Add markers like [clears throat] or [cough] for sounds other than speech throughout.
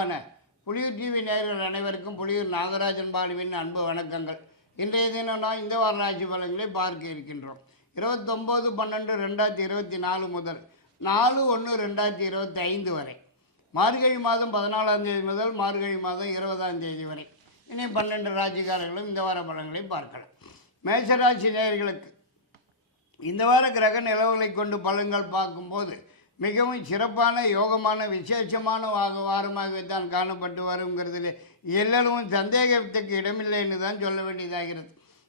அன்பான புலியூர் டிவி நேயர்கள் அனைவருக்கும் புலியூர் நாகராஜன் பாலுவின் அன்பு வணக்கங்கள். இன்றைய தினம் நான் இந்த வார ராசி பலன்களை பார்க்க இருக்கின்றோம். இருபத்தொம்போது பன்னெண்டு ரெண்டாயிரத்தி இருபத்தி நாலு முதல் நாலு ஒன்று ரெண்டாயிரத்தி இருபத்தி ஐந்து வரை. மார்கழி மாதம் பதினாலாம் தேதி முதல் மார்கழி மாதம் இருபதாம் தேதி வரை. இனி பன்னெண்டு ராசிக்காரர்களும் இந்த வார பலன்களை பார்க்கலாம். மேஷராசி நேயர்களுக்கு இந்த வார கிரக நிலவுகளை கொண்டு பலன்கள் பார்க்கும்போது மிகவும் சிறப்பான யோகமான விசேஷமான வாக வாரமாகவே தான் காணப்பட்டு வருங்கிறதுல எல்லளவும் சந்தேகத்துக்கு இடமில்லைன்னு தான் சொல்ல வேண்டியதாகிறது.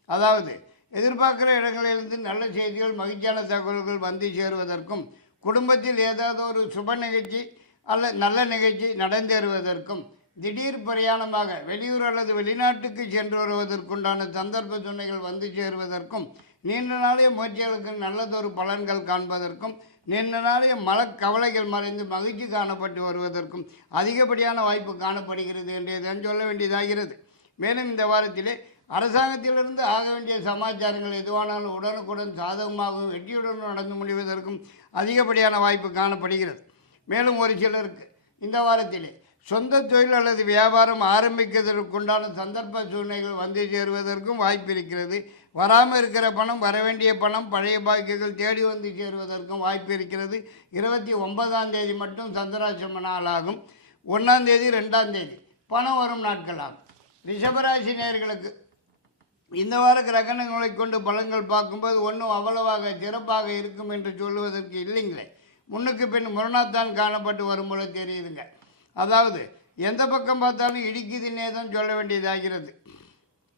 அதாவது எதிர்பார்க்குற இடங்களிலிருந்து நல்ல செய்திகள் மகிழ்ச்சியான தகவல்கள் வந்து சேருவதற்கும் குடும்பத்தில் ஏதாவது ஒரு சுப நிகழ்ச்சி அல்ல நல்ல நிகழ்ச்சி நடந்தேறுவதற்கும் திடீர் பிரயாணமாக வெளியூர் அல்லது வெளிநாட்டுக்கு சென்று வருவதற்குண்டான சந்தர்ப்ப துணைகள் வந்து சேருவதற்கும் நீண்ட நாளைய முயற்சிகளுக்கு நல்லதொரு பலன்கள் காண்பதற்கும் நீண்ட நாளைய மனக்கவலைகள் மறைந்து மகிழ்ச்சி காணப்பட்டு வருவதற்கும் அதிகப்படியான வாய்ப்பு காணப்படுகிறது என்றுதான் சொல்ல வேண்டியதாகிறது. மேலும் இந்த வாரத்திலே அரசாங்கத்திலிருந்து ஆக வேண்டிய சமாச்சாரங்கள் எதுவானாலும் உடனுக்குடன் சாதகமாகவும் வெற்றியுடன் நடந்து முடிவதற்கும் அதிகப்படியான வாய்ப்பு காணப்படுகிறது. மேலும் ஒரு சிலருக்கு இந்த வாரத்திலே சொந்த தொழில் அல்லது வியாபாரம் ஆரம்பிக்கிறதற்குண்டான சந்தர்ப்ப சூழ்நிலைகள் வந்து சேருவதற்கும் வாய்ப்பு இருக்கிறது. வராமல் இருக்கிற பணம் வரவேண்டிய பணம் பழைய பாக்கியங்கள் தேடி வந்து சேருவதற்கும் வாய்ப்பு இருக்கிறது. இருபத்தி ஒன்பதாம் தேதி மட்டும் சந்திராசிரம நாளாகும் ஒன்றாம் தேதி ரெண்டாம் தேதி. பணம் வரும் நாட்கள் ஆகும் ரிஷபராசி நேர்களுக்கு இந்த வார கிரகணங்களை கொண்டு பலன்கள் பார்க்கும்போது ஒன்றும் அவ்வளவாக சிறப்பாக இருக்கும் என்று சொல்லுவதற்கு இல்லைங்களே. முன்னுக்கு பின் முரணாத்தான் காணப்பட்டு வரும் போல தெரியுதுங்க. அதாவது எந்த பக்கம் பார்த்தாலும் இடிக்குதுன்னே தான் சொல்ல வேண்டியதாகிறது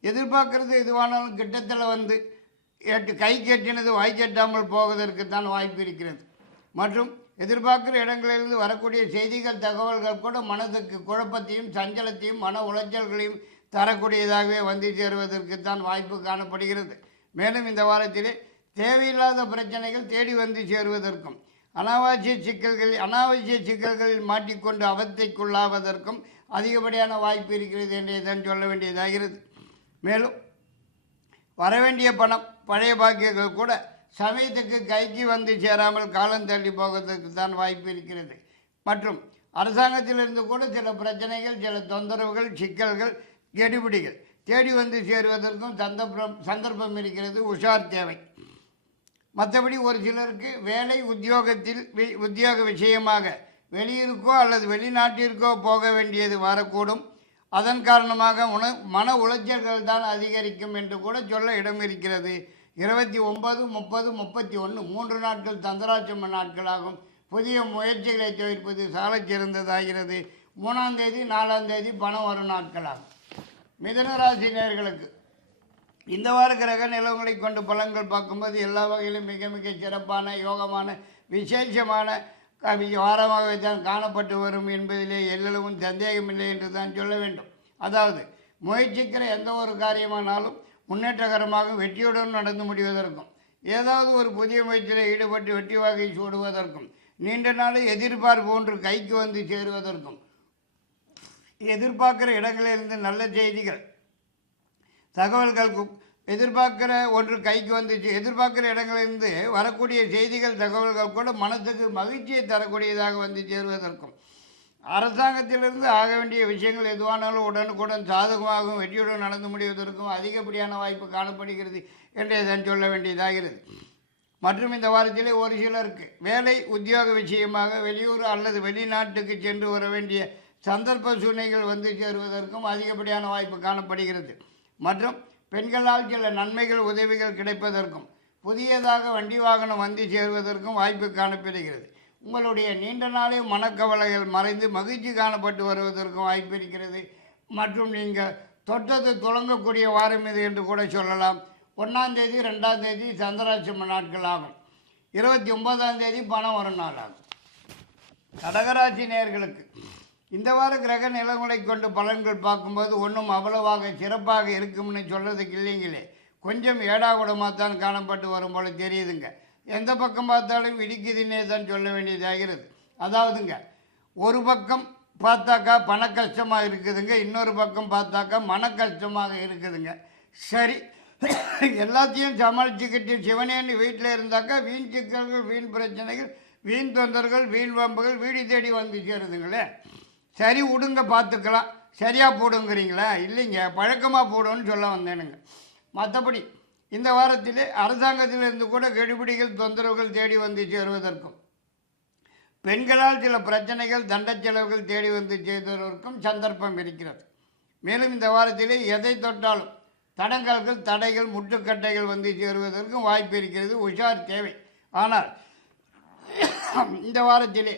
எதிர்பார்க்கறது எதுவானாலும் கிட்டத்தில் வந்து எட்டு கை கெட்டினது வாய் கெட்டாமல் போவதற்கு தான் வாய்ப்பு இருக்கிறது. மற்றும் எதிர்பார்க்குற இடங்களிலிருந்து வரக்கூடிய செய்திகள் தகவல்கள் கூட மனதுக்கு குழப்பத்தையும் சஞ்சலத்தையும் மன உளைச்சல்களையும் தரக்கூடியதாகவே வந்து சேருவதற்கு தான் வாய்ப்பு காணப்படுகிறது. மேலும் இந்த வாரத்திலே தேவையில்லாத பிரச்சனைகள் தேடி வந்து சேருவதற்கும் அனாவசிய சிக்கல்களில் அனாவசிய சிக்கல்களில் மாட்டிக்கொண்டு அவத்தைக்குள்ளாவதற்கும் அதிகப்படியான வாய்ப்பு இருக்கிறது என்றே தான் சொல்ல வேண்டியதாகிறது. மேலும் வரவேண்டிய பணம் பழைய பாக்கியங்கள் கூட சமயத்துக்கு கைக்கு வந்து சேராமல் காலம் தள்ளி போவதற்கு தான் வாய்ப்பு இருக்கிறது. மற்றும் அரசாங்கத்திலிருந்து கூட சில பிரச்சனைகள் சில தொந்தரவுகள் சிக்கல்கள் கெடுபிடிகள் தேடி வந்து சேருவதற்கும் சந்தர்ப்பம் சந்தர்ப்பம் இருக்கிறது. உஷார் தேவை. மற்றபடி ஒரு சிலருக்கு வேலை உத்தியோகத்தில் உத்தியோக விஷயமாக வெளியூருக்கோ அல்லது வெளிநாட்டிற்கோ போக வேண்டியது வரக்கூடும். அதன் காரணமாக உண மன உளைச்சல்கள் தான் அதிகரிக்கும் என்று கூட சொல்ல இடம் இருக்கிறது. இருபத்தி ஒன்பது முப்பது முப்பத்தி ஒன்று மூன்று நாட்கள் தந்தராட்சம நாட்களாகும். புதிய முயற்சிகளை தவிர்ப்பது சாலச் சிறந்ததாகிறது. மூணாம் தேதி நாலாம் தேதி பணம் வரும் நாட்களாகும் மிதனராசினியர்களுக்கு இந்த வார கிரக நிலவங்களை கொண்டு பலன்கள் பார்க்கும்போது எல்லா வகையிலும் மிக மிக சிறப்பான யோகமான விசேஷமான கவி வாரமாகவே தான் காணப்பட்டு வரும் என்பதிலே எல்லளவும் சந்தேகமில்லை என்று தான் சொல்ல வேண்டும். அதாவது முயற்சிக்கிற எந்த ஒரு காரியமானாலும் முன்னேற்றகரமாக வெற்றியுடன் நடந்து முடிவதற்கும் ஏதாவது ஒரு புதிய முயற்சியில் ஈடுபட்டு வெற்றி வகை சூடுவதற்கும் நீண்ட நாள் எதிர்பார்ப்பு ஒன்று கைக்கு வந்து சேருவதற்கும் எதிர்பார்க்கிற இடங்களிலிருந்து நல்ல செய்திகள் தகவல்கள் எதிர்பார்க்குற ஒன்று கைக்கு வந்துச்சு. எதிர்பார்க்குற இடங்களிலிருந்து வரக்கூடிய செய்திகள் தகவல்கள் கூட மனதுக்கு மகிழ்ச்சியை தரக்கூடியதாக வந்து சேருவதற்கும். அரசாங்கத்திலிருந்து ஆக வேண்டிய விஷயங்கள் எதுவானாலும் உடனுக்குடன் சாதகமாகவும் வெற்றியுடன் நடந்து முடிவதற்கும் அதிகப்படியான வாய்ப்பு காணப்படுகிறது என்றே தான் சொல்ல வேண்டியதாகிறது. மற்றும் இந்த வாரத்திலே ஒரு சிலருக்கு வேலை உத்தியோக விஷயமாக வெளியூர் அல்லது வெளிநாட்டுக்கு சென்று வர வேண்டிய சந்தர்ப்ப சூழ்நிலைகள் வந்து சேருவதற்கும் அதிகப்படியான வாய்ப்பு காணப்படுகிறது. மற்றும் பெண்களால் சில நன்மைகள் உதவிகள் கிடைப்பதற்கும் புதியதாக வண்டி வாகனம் வந்து சேருவதற்கும் வாய்ப்பு காணப்படுகிறது உங்களுடைய நீண்ட நாளையும் மனக்கவலைகள் மறைந்து மகிழ்ச்சி காணப்பட்டு வருவதற்கும் வாய்ப்பு இருக்கிறது. மற்றும் நீங்கள் தொட்டது துளங்கக்கூடிய வாரம் இது என்று கூட சொல்லலாம். ஒன்றாம் தேதி ரெண்டாம் தேதி சந்திராட்சம நாட்கள் ஆகும். இருபத்தி ஒன்பதாம் தேதி பணம் வரும் நாள் ஆகும். கடகராசி நேர்களுக்கு இந்த வார கிரக நிலங்களை கொண்டு பலன்கள் பார்க்கும்போது ஒன்றும் அவ்வளவாக சிறப்பாக இருக்கும்னு சொல்கிறதுக்கு இல்லைங்களே. கொஞ்சம் ஏடாகுடமாக தான் காணப்பட்டு வரும் போல தெரியுதுங்க. எந்த பக்கம் பார்த்தாலும் இடிக்குதுன்னே தான் சொல்ல வேண்டியதாகிறது அதாவதுங்க ஒரு பக்கம் பார்த்தாக்கா பண கஷ்டமாக இருக்குதுங்க இன்னொரு பக்கம் பார்த்தாக்கா மன கஷ்டமாக இருக்குதுங்க. சரி எல்லாத்தையும் சமாளிச்சுக்கிட்டு சிவனேன்னு வீட்டில் இருந்தாக்கா வீண் சிக்கல்கள் வீண் பிரச்சனைகள் வீண் தொந்தர்கள் வீண் வம்புகள் வீடு தேடி வந்து சேருதுங்களே. சரி விடுங்க பார்த்துக்கலாம். சரியாக போடுங்கிறீங்களா? இல்லைங்க பழக்கமாக போடுன்னு சொல்ல வந்தேனுங்க. மற்றபடி இந்த வாரத்திலே அரசாங்கத்திலிருந்து கூட கெடுபிடிகள் தொந்தரவுகள் தேடி வந்து சேருவதற்கும் பெண்களால் சில பிரச்சனைகள் தண்ட செலவுகள் தேடி வந்து செய்ததற்கும் சந்தர்ப்பம் இருக்கிறது. மேலும் இந்த வாரத்திலே எதை தொட்டாலும் தடங்கல்கள் தடைகள் முட்டுக்கட்டைகள் வந்து சேருவதற்கும் வாய்ப்பு இருக்கிறது. உஷார் தேவை. ஆனால் இந்த வாரத்திலே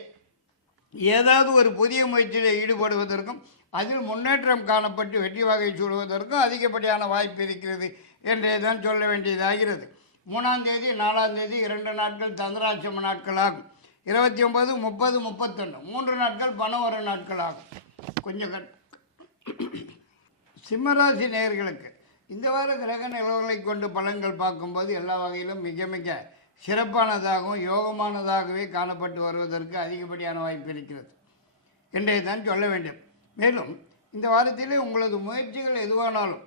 ஏதாவது ஒரு புதிய முயற்சியில் ஈடுபடுவதற்கும் அதில் முன்னேற்றம் காணப்பட்டு வெற்றி வகை சூடுவதற்கும் அதிகப்படியான வாய்ப்பு இருக்கிறது என்றே தான் சொல்ல வேண்டியதாகிறது. மூணாம் தேதி நாலாம் தேதி இரண்டு நாட்கள் சந்திராட்சம நாட்களாகும். இருபத்தி ஒன்பது முப்பது முப்பத்தொன்று மூன்று நாட்கள் பணம் வரும் நாட்களாகும் கொஞ்சம் கட் சிம்மராசி நேயர்களுக்கு இந்த வார கிரக நிலவுகளை கொண்டு பலன்கள் பார்க்கும்போது எல்லா வகையிலும் மிக மிக சிறப்பானதாகவும் யோகமானதாகவே காணப்பட்டு வருவதற்கு அதிகப்படியான வாய்ப்பு இருக்கிறது. என்றே தான் சொல்ல வேண்டும். மேலும் இந்த வாரத்திலே உங்களது முயற்சிகள் எதுவானாலும்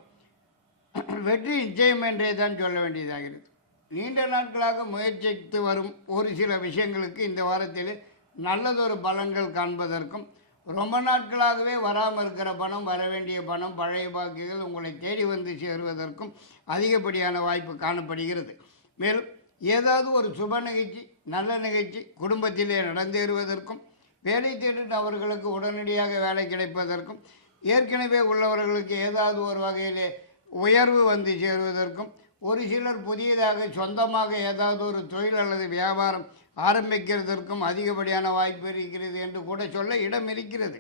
வெற்றி நிச்சயம் என்றே தான் சொல்ல வேண்டியதாகிறது நீண்ட நாட்களாக முயற்சித்து வரும் ஒரு சில விஷயங்களுக்கு இந்த வாரத்தில் நல்லதொரு பலன்கள் காண்பதற்கும் ரொம்ப நாட்களாகவே வராமல் இருக்கிற பணம் வர வேண்டிய பணம் பழைய பாக்கிகள் உங்களை தேடி வந்து சேருவதற்கும் அதிகப்படியான வாய்ப்பு காணப்படுகிறது. மேலும் ஏதாவது ஒரு சுப நிகழ்ச்சி நல்ல நிகழ்ச்சி குடும்பத்திலே நடந்தேறுவதற்கும் வேலை தேடும் அவர்களுக்கு உடனடியாக வேலை கிடைப்பதற்கும் ஏற்கனவே உள்ளவர்களுக்கு ஏதாவது ஒரு வகையிலே உயர்வு வந்து சேருவதற்கும் ஒரு சிலர் புதியதாக சொந்தமாக ஏதாவது ஒரு தொழில் அல்லது வியாபாரம் ஆரம்பிக்கிறதற்கும் அதிகப்படியான வாய்ப்பு இருக்கிறது என்று கூட சொல்ல இடம் இருக்கிறது.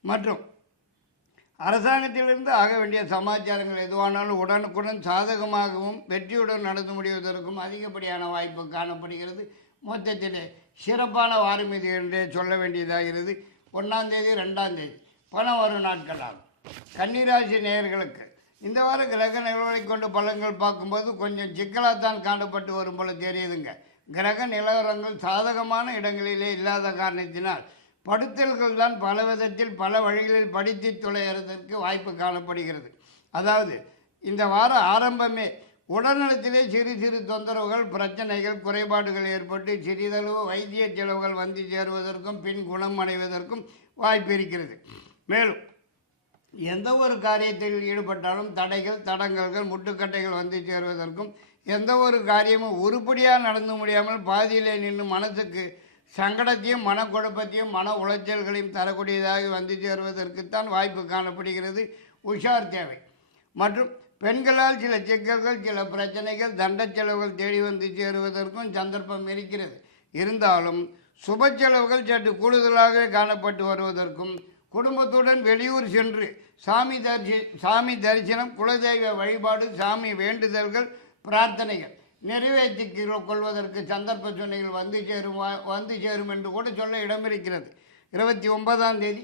மற்றும் அரசாங்கத்திலிருந்து ஆக வேண்டிய சமாச்சாரங்கள் எதுவானாலும் உடனுக்குடன் சாதகமாகவும் வெற்றியுடன் நடந்து முடிவதற்கும் அதிகப்படியான வாய்ப்பு காணப்படுகிறது. மொத்தத்திலே சிறப்பான வாரம் இது என்றே சொல்ல வேண்டியதாகிறது. ஒன்றாம் தேதி ரெண்டாம் தேதி. பணம் வரும் நாட்களாகும். கன்னிராசி நேயர்களுக்கு இந்த வார கிரக நிலவரை கொண்டு பலன்கள் பார்க்கும்போது கொஞ்சம் சிக்கலாகத்தான் காணப்பட்டு வரும் போல தெரியுதுங்க. கிரக நிலவரங்கள் சாதகமான இடங்களிலே இல்லாத காரணத்தினால் படுத்தல்கள் தான் பல விதத்தில் பல வழிகளில் படித்து துளையறதற்கு வாய்ப்பு காணப்படுகிறது. அதாவது இந்த வார ஆரம்பமே உடல்நலத்திலே சிறு சிறு தொந்தரவுகள் பிரச்சனைகள் குறைபாடுகள் ஏற்பட்டு சிறிதளவு வைத்திய செலவுகள் வந்து சேருவதற்கும் பின் குணம் அடைவதற்கும் வாய்ப்பு இருக்கிறது. மேலும் எந்த ஒரு காரியத்தில் ஈடுபட்டாலும் தடைகள் தடங்கல்கள் முட்டுக்கட்டைகள் வந்து சேருவதற்கும் எந்த ஒரு காரியமும் உருப்படியாக நடந்து முடியாமல் பாதியிலே நின்று மனசுக்கு சங்கடத்தையும் மனக்குழப்பத்தையும் மன உளைச்சல்களையும் தரக்கூடியதாக வந்து சேருவதற்குத்தான் வாய்ப்பு காணப்படுகிறது. உஷார் தேவை. மற்றும் பெண்களால் சில சிக்கல்கள் சில பிரச்சனைகள் தண்ட செலவுகள் தேடி வந்து சேருவதற்கும் சந்தர்ப்பம் இருக்கிறது. இருந்தாலும் சுப செலவுகள் சற்று கூடுதலாகவே காணப்பட்டு வருவதற்கும் குடும்பத்துடன் வெளியூர் சென்று சாமி தரிசி சாமி தரிசனம் குலதெய்வ வழிபாடு சாமி வேண்டுதல்கள் பிரார்த்தனைகள் நிறைவேற்றி கொள்வதற்கு சந்தர்ப்ப சூழ்நிலைகள் வந்து சேரும் வா- வந்து சேரும் என்று கூட சொல்ல இடம் இருக்கிறது இருபத்தி ஒன்பதாம் தேதி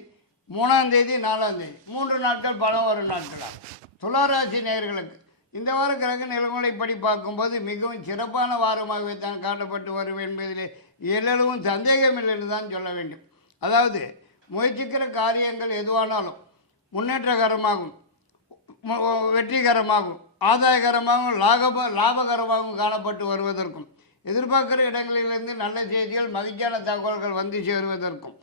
மூணாம் தேதி நாலாம் தேதி. மூன்று நாட்கள் பலம் வரும் நாட்களாக துளாராசி நேர்களுக்கு இந்த வார கிரக நிலவரைப்படி பார்க்கும்போது மிகவும் சிறப்பான வாரமாகவே தான் காட்டப்பட்டு வரும் என்பதிலே எல்லளவும் சந்தேகமில்லை என்று தான் சொல்ல வேண்டும். அதாவது முயற்சிக்கிற காரியங்கள் எதுவானாலும் முன்னேற்றகரமாகும் வெற்றிகரமாகும். ஆதாயகரமாகவும் லாப லாபகரமாகவும் காணப்பட்டு வருவதற்கும் எதிர்பார்க்கிற இடங்களிலிருந்து நல்ல செய்திகள் மகிழ்ச்சியான தகவல்கள் வந்து சேருவதற்கும்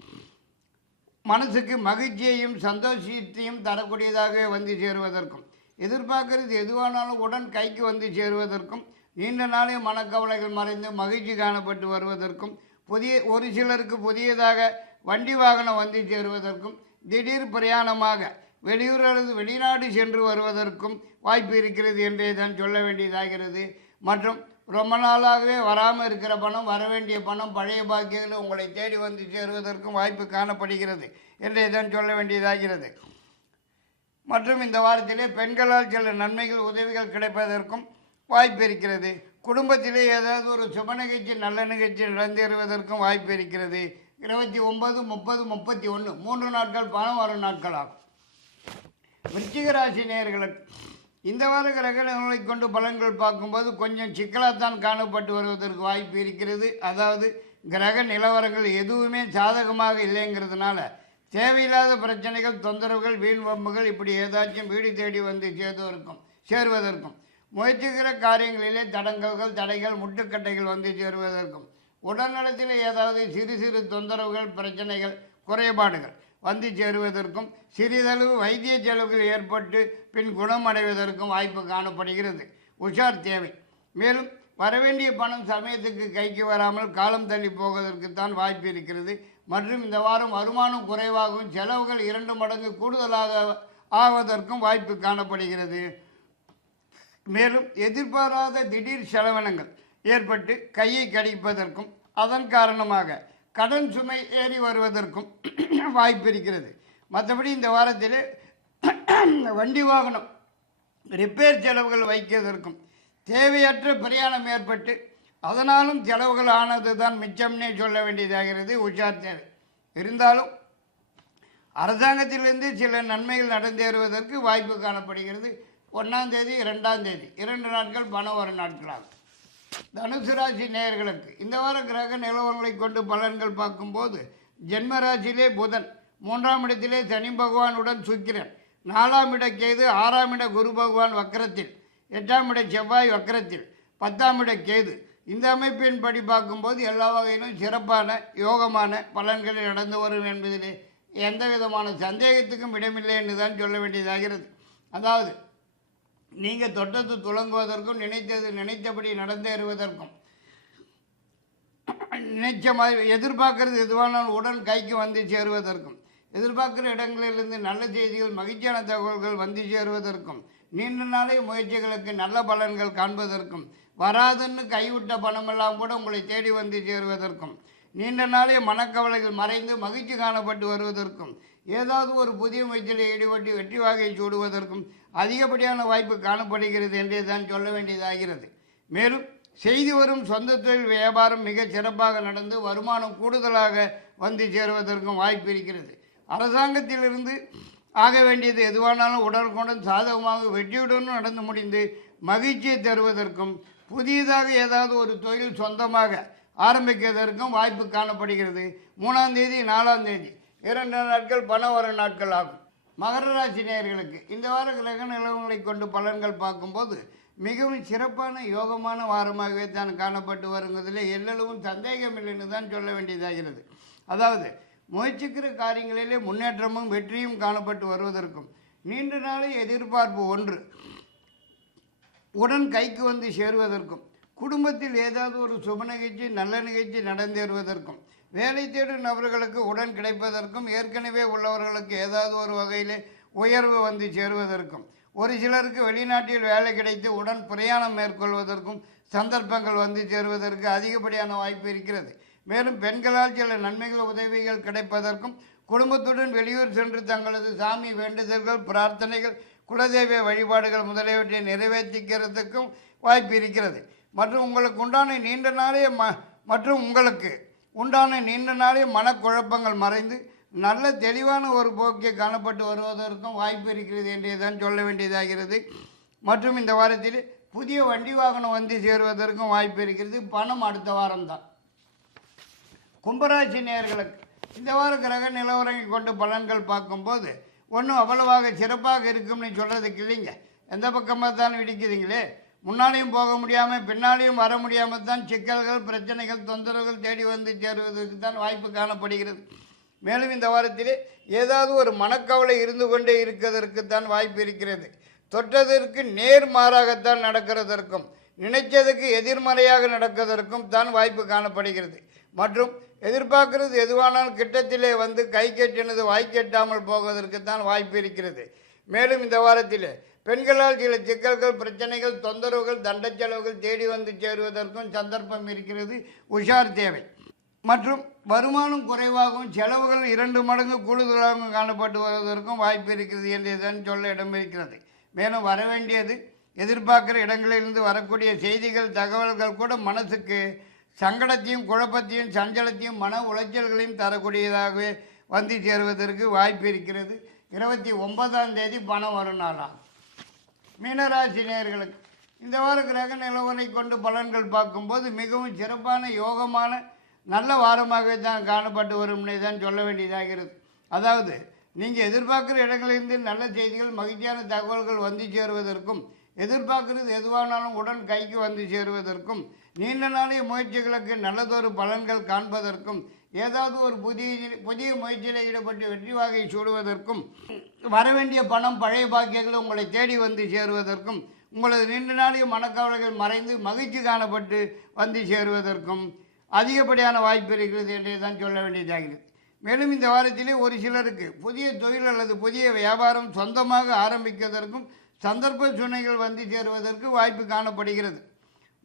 மனசுக்கு மகிழ்ச்சியையும் சந்தோஷத்தையும் தரக்கூடியதாகவே வந்து சேருவதற்கும் எதிர்பார்க்கறது எதுவானாலும் உடன் கைக்கு வந்து சேருவதற்கும் நீண்ட நாளே மனக்கவலைகள் மறைந்து மகிழ்ச்சி காணப்பட்டு வருவதற்கும் புதிய ஒரு சிலருக்கு புதியதாக வண்டி வாகனம் வந்து சேருவதற்கும் திடீர் பிரயாணமாக வெளியூர் அல்லது வெளிநாடு சென்று வருவதற்கும் வாய்ப்பு இருக்கிறது என்றே தான் சொல்ல வேண்டியதாகிறது. மற்றும் ரொம்ப நாளாகவே வராமல் இருக்கிற பணம் வர வேண்டிய பணம் பழைய பாக்கியங்கள் உங்களை தேடி வந்து சேருவதற்கும் வாய்ப்பு காணப்படுகிறது என்றே தான் சொல்ல வேண்டியதாகிறது. மற்றும் இந்த வாரத்திலே பெண்களால் சில நன்மைகள் உதவிகள் கிடைப்பதற்கும் வாய்ப்பு இருக்கிறது. குடும்பத்திலே ஏதாவது ஒரு சுப நிகழ்ச்சி நல்ல நிகழ்ச்சி நடந்தேறுவதற்கும் வாய்ப்பு இருக்கிறது. இருபத்தி ஒன்பது முப்பது முப்பத்தி ஒன்று மூன்று நாட்கள் பணம் வரும் நாட்கள் ஆகும். விருச்சிகராசி நேர்களுக்கு இந்த வார கிரகணங்களை கொண்டு பலன்கள் பார்க்கும்போது கொஞ்சம் சிக்கலாகத்தான் காணப்பட்டு வருவதற்கு வாய்ப்பு இருக்கிறது. அதாவது கிரக நிலவரங்கள் எதுவுமே சாதகமாக இல்லைங்கிறதுனால தேவையில்லாத பிரச்சனைகள் தொந்தரவுகள் வீண் வம்புகள் இப்படி ஏதாச்சும் வீடு தேடி வந்து சேர்வதற்கும் சேருவதற்கும் முயற்சிக்கிற காரியங்களிலே தடங்கல்கள் தடைகள் முட்டுக்கட்டைகள் வந்து சேருவதற்கும் உடல்நலத்தில் ஏதாவது சிறு சிறு தொந்தரவுகள் பிரச்சனைகள் குறைபாடுகள் வந்து சேருவதற்கும் சிறிதளவு வைத்திய செலவுகள் ஏற்பட்டு பின் குணமடைவதற்கும் வாய்ப்பு காணப்படுகிறது. உஷார் தேவை. மேலும் வரவேண்டிய பணம் சமயத்துக்கு கைக்கு வராமல் காலம் தள்ளி போவதற்குத்தான் வாய்ப்பு இருக்கிறது. மற்றும் இந்த வாரம் வருமானம் குறைவாகவும் செலவுகள் இரண்டு மடங்கு கூடுதலாக ஆவதற்கும் வாய்ப்பு காணப்படுகிறது. மேலும் எதிர்பாராத திடீர் செலவினங்கள் ஏற்பட்டு கையை கடிப்பதற்கும் அதன் காரணமாக கடன் சுமை ஏறி வருவதற்கும் [clears throat] வாய்ப்பு இருக்கிறது. மற்றபடி இந்த வாரத்தில் [clears throat] வண்டி வாகனம் ரிப்பேர் செலவுகள் வைக்கிறதற்கும் தேவையற்ற பிரயாணம் ஏற்பட்டு அதனாலும் செலவுகள் ஆனது தான் மிச்சம்னே சொல்ல வேண்டியதாகிறது உஷார் தேவை இருந்தாலும் அரசாங்கத்திலிருந்து சில நன்மைகள் நடந்தேறுவதற்கு வாய்ப்பு காணப்படுகிறது. ஒன்றாம் தேதி இரண்டாம் தேதி இரண்டு நாட்கள் பணம் வரும் நாட்களாகும். தனுசு ராசி நேயர்களுக்கு இந்த வார கிரக நிலவரங்களை கொண்டு பலன்கள் பார்க்கும்போது ஜென்ம ராசியிலே புதன் மூன்றாம் இடத்திலே சனி பகவானுடன் சுக்கிரன் நாலாம் இட கேது ஆறாம் இட குரு பகவான் வக்கரத்தில் எட்டாம் இட செவ்வாய் வக்கரத்தில் பத்தாம் இட கேது. இந்த அமைப்பின் படி பார்க்கும்போது எல்லா வகையிலும் சிறப்பான யோகமான பலன்கள் நடந்து வரும் என்பதிலே எந்த விதமான சந்தேகத்துக்கும் இடமில்லை என்று தான் சொல்ல வேண்டியதாகிறது. அதாவது நீங்கள் தொட்டது துளங்குவதற்கும் நினைத்தது நினைத்தபடி நடந்தேறுவதற்கும் நினைச்ச மாதிரி எதிர்பார்க்கறது எதுவானாலும் உடன் கைக்கு வந்து சேருவதற்கும். எதிர்பார்க்குற இடங்களிலிருந்து நல்ல செய்திகள் மகிழ்ச்சியான தகவல்கள் வந்து சேருவதற்கும். நீண்ட நாளை முயற்சிகளுக்கு நல்ல பலன்கள் காண்பதற்கும். வராதுன்னு கைவிட்ட பணமெல்லாம் கூட உங்களை தேடி வந்து சேருவதற்கும். நீண்ட நாளே மனக்கவலைகள் மறைந்து மகிழ்ச்சி காணப்பட்டு வருவதற்கும். ஏதாவது ஒரு புதிய முயற்சியில் ஈடுபட்டு வெற்றி வாகை சூடுவதற்கும் அதிகப்படியான வாய்ப்பு காணப்படுகிறது என்றே தான் சொல்ல வேண்டியதாகிறது. மேலும் செய்து வரும் சொந்த தொழில் வியாபாரம் மிக சிறப்பாக நடந்து வருமானம் கூடுதலாக வந்து சேருவதற்கும் வாய்ப்பு இருக்கிறது. அரசாங்கத்திலிருந்து ஆக வேண்டியது எதுவானாலும் உடனுக்குடன் சாதகமாக வெற்றியுடன் நடந்து முடிந்து மகிழ்ச்சியை தருவதற்கும் புதியதாக ஏதாவது ஒரு தொழில் சொந்தமாக ஆரம்பிக்கிறதற்கும் வாய்ப்பு காணப்படுகிறது. மூணாம் தேதி நாலாம் தேதி. இரண்டு நாட்கள் பணம் வரும் நாட்கள் ஆகும். மகர ராசி நேயர்களுக்கு இந்த வார கிரக நிலவங்களை கொண்டு பலன்கள் பார்க்கும்போது மிகவும் சிறப்பான யோகமான வாரமாகவே தான் காணப்பட்டு வருங்கிறதுல எல்லளவும் சந்தேகம் இல்லைன்னு தான் சொல்ல வேண்டியதாகிறது. அதாவது முயற்சிக்கிற காரியங்களிலே முன்னேற்றமும் வெற்றியும் காணப்பட்டு வருவதற்கும் நீண்ட நாளை எதிர்பார்ப்பு ஒன்று. உடன் கைக்கு வந்து சேருவதற்கும் குடும்பத்தில் ஏதாவது ஒரு சுப நிகழ்ச்சி நல்ல நிகழ்ச்சி நடந்தேறுவதற்கும் வேலை தேடும் நபர்களுக்கு உடன் கிடைப்பதற்கும் ஏற்கனவே உள்ளவர்களுக்கு ஏதாவது ஒரு வகையில் உயர்வு வந்து சேருவதற்கும் ஒரு சிலருக்கு வெளிநாட்டில் வேலை கிடைத்து உடன் பிரயாணம் மேற்கொள்வதற்கும் சந்தர்ப்பங்கள் வந்து சேருவதற்கு அதிகப்படியான வாய்ப்பு இருக்கிறது. மேலும் பெண்களால் சில நன்மைகள் உதவிகள் கிடைப்பதற்கும் குடும்பத்துடன் வெளியூர் சென்று தங்களது சாமி வேண்டுதல்கள் பிரார்த்தனைகள் குலதெய்வ வழிபாடுகள் முதலியவற்றை நிறைவேற்றிக்கிறதுக்கும் வாய்ப்பு இருக்கிறது. மற்றும் உங்களுக்கு உண்டான நீண்ட நாளே ம மற்றும் உங்களுக்கு உண்டான நீண்ட நாளே மனக்குழப்பங்கள் மறைந்து நல்ல தெளிவான ஒரு போக்கை காணப்பட்டு வருவதற்கும் வாய்ப்பு இருக்கிறது என்றே தான் சொல்ல வேண்டியதாகிறது. மற்றும் இந்த வாரத்தில் புதிய வண்டி வாகனம் வந்து சேருவதற்கும் வாய்ப்பு இருக்கிறது. பணம் அடுத்த வாரம்தான் கும்பராசி நேர்களுக்கு இந்த வார கிரக நிலவரங்கள் கொண்டு பலன்கள் பார்க்கும்போது ஒன்றும் அவ்வளவாக சிறப்பாக இருக்கும்னு சொல்கிறதுக்கு இல்லைங்க. எந்த பக்கமாக தான் இடிக்குதுங்களே முன்னாலேயும் போக முடியாமல் பின்னாலேயும் வர முடியாமல் தான் சிக்கல்கள் பிரச்சனைகள் தொந்தரவுகள் தேடி வந்து சேருவதற்கு தான் வாய்ப்பு காணப்படுகிறது. மேலும் இந்த வாரத்திலே ஏதாவது ஒரு மனக்கவலை இருந்து கொண்டே இருக்கிறதற்கு தான் வாய்ப்பு இருக்கிறது. தொட்டதற்கு நேர்மாறாகத்தான் நடக்கிறதற்கும் நினைச்சதுக்கு எதிர்மறையாக நடக்கிறதற்கும் தான் வாய்ப்பு காணப்படுகிறது. மற்றும் எதிர்பார்க்கிறது எதுவானாலும் கிட்டத்திலே வந்து கை கெட்டினது வாய் கெட்டாமல் போவதற்கு தான் வாய்ப்பு இருக்கிறது. மேலும் இந்த வாரத்தில் பெண்களால் சில சிக்கல்கள் பிரச்சனைகள் தொந்தரவுகள் தண்ட செலவுகள் தேடி வந்து சேருவதற்கும் சந்தர்ப்பம் இருக்கிறது. உஷார் தேவை. மற்றும் வருமானம் குறைவாகவும் செலவுகள் இரண்டு மடங்கு கூடுதலாகவும் காணப்பட்டு வருவதற்கும் வாய்ப்பு இருக்கிறது என்று தான் சொல்ல இடம் இருக்கிறது. மேலும் வர வேண்டியது எதிர்பார்க்குற இடங்களிலிருந்து வரக்கூடிய செய்திகள் தகவல்கள் கூட மனசுக்கு சங்கடத்தையும் குழப்பத்தையும் சஞ்சலத்தையும் மன உளைச்சல்களையும் தரக்கூடியதாகவே வந்து சேருவதற்கு வாய்ப்பு இருக்கிறது. இருபத்தி ஒன்பதாம் தேதி பணம் வரும் நாளாம் மீனராசி நேர்களுக்கு இந்த வார கிரக நிலவரை கொண்டு பலன்கள் பார்க்கும்போது மிகவும் சிறப்பான யோகமான நல்ல வாரமாகவே தான் காணப்பட்டு வரும்னே தான் சொல்ல வேண்டியதாகிறது அதாவது நீங்கள் எதிர்பார்க்குற இடங்களிலிருந்து நல்ல செய்திகள் மகிழ்ச்சியான தகவல்கள் வந்து சேருவதற்கும் எதிர்பார்க்குறது எதுவானாலும் உடன் கைக்கு வந்து சேருவதற்கும் நீண்ட நாளைய முயற்சிகளுக்கு நல்லதொரு பலன்கள் காண்பதற்கும் ஏதாவது ஒரு புதிய புதிய முயற்சியில் ஈடுபட்டு வெற்றி வாகை சூடுவதற்கும் வரவேண்டிய பணம் பழைய பாக்கியங்கள் உங்களை தேடி வந்து சேருவதற்கும் உங்களது நீண்ட நாளைய மனக்கவலைகள் மறைந்து மகிழ்ச்சி காணப்பட்டு வந்து சேருவதற்கும் அதிகப்படியான வாய்ப்பு இருக்கிறது என்றே தான் சொல்ல வேண்டியதாகிறது மேலும் இந்த வாரத்திலே ஒரு சிலருக்கு புதிய தொழில் அல்லது புதிய வியாபாரம் சொந்தமாக ஆரம்பிப்பதற்கும் சந்தர்ப்ப சூழ்நிலைகள் வந்து சேருவதற்கு வாய்ப்பு காணப்படுகிறது.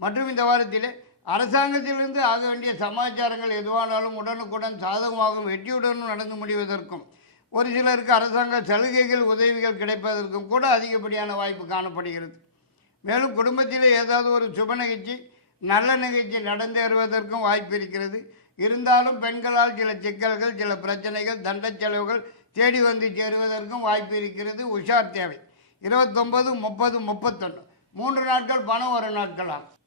மற்றும் இந்த வாரத்திலே அரசாங்கத்திலிருந்து ஆக வேண்டிய சமாச்சாரங்கள் எதுவானாலும் உடனுக்குடன் சாதகமாகவும் வெற்றியுடனும் நடந்து முடிவதற்கும் ஒரு சிலருக்கு அரசாங்க சலுகைகள் உதவிகள் கிடைப்பதற்கும் கூட அதிகப்படியான வாய்ப்பு காணப்படுகிறது. மேலும் குடும்பத்திலே ஏதாவது ஒரு சுப நிகழ்ச்சி நல்ல நிகழ்ச்சி நடந்தேறுவதற்கும் வாய்ப்பு இருக்கிறது. இருந்தாலும் பெண்களால் சில சிக்கல்கள் சில பிரச்சனைகள் தண்ட செலவுகள் தேடி வந்து சேருவதற்கும் வாய்ப்பு இருக்கிறது. உஷார் தேவை. இருபத்தொன்பது முப்பது முப்பத்தொன்று மூன்று நாட்கள் பணம் வரும் நாட்களாகும்.